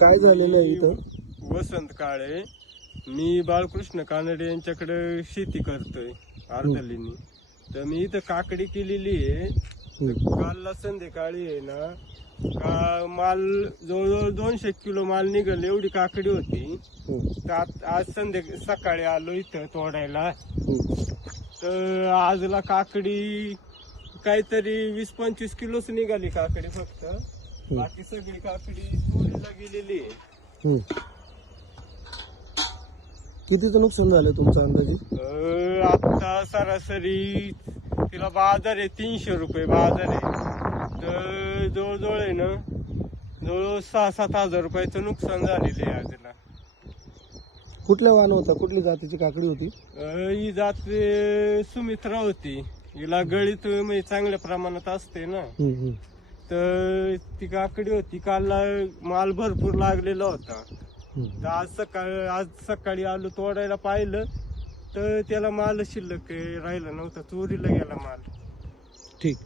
काय झालेलं आहे इथं? वसंत काळे, मी बाळकृष्ण कानडे यांच्याकडे शेती करतोय अर्धलीनी. तर मी इथं काकडी केलेली आहे. कालला संध्याकाळी आहे ना का माल जवळजवळ 200 किलो माल निघाल एवढी काकडी होती. तर आज सकाळी आलो इथं तोडायला. तर आजला काकडी काहीतरी 20-25 किलोच निघाली काकडी फक्त. बाकी सगळी काकडी चोरीला गेलेली आहे. कितीचं नुकसान झालं तुमचं अंदाजे? आता सरासरी तिला बाजार आहे 300 रुपये बाजार आहे. तर जवळजवळ आहे ना जवळ 6-7 हजार रुपयाचं नुकसान झालेलं आहे आजला. कुठल्या वाहन होता? कुठली जातीची काकडी होती? ही जात सुमित्रा होती. हिला गळीत म्हणजे चांगल्या प्रमाणात असते ना. तर ती काकडी होती. काल माल भरपूर लागलेला होता. तर आज सकाळी आलो तोडायला पाहिलं तर त्याला माल शिल्लक राहिला नव्हता. चोरीला गेला माल. ठीक.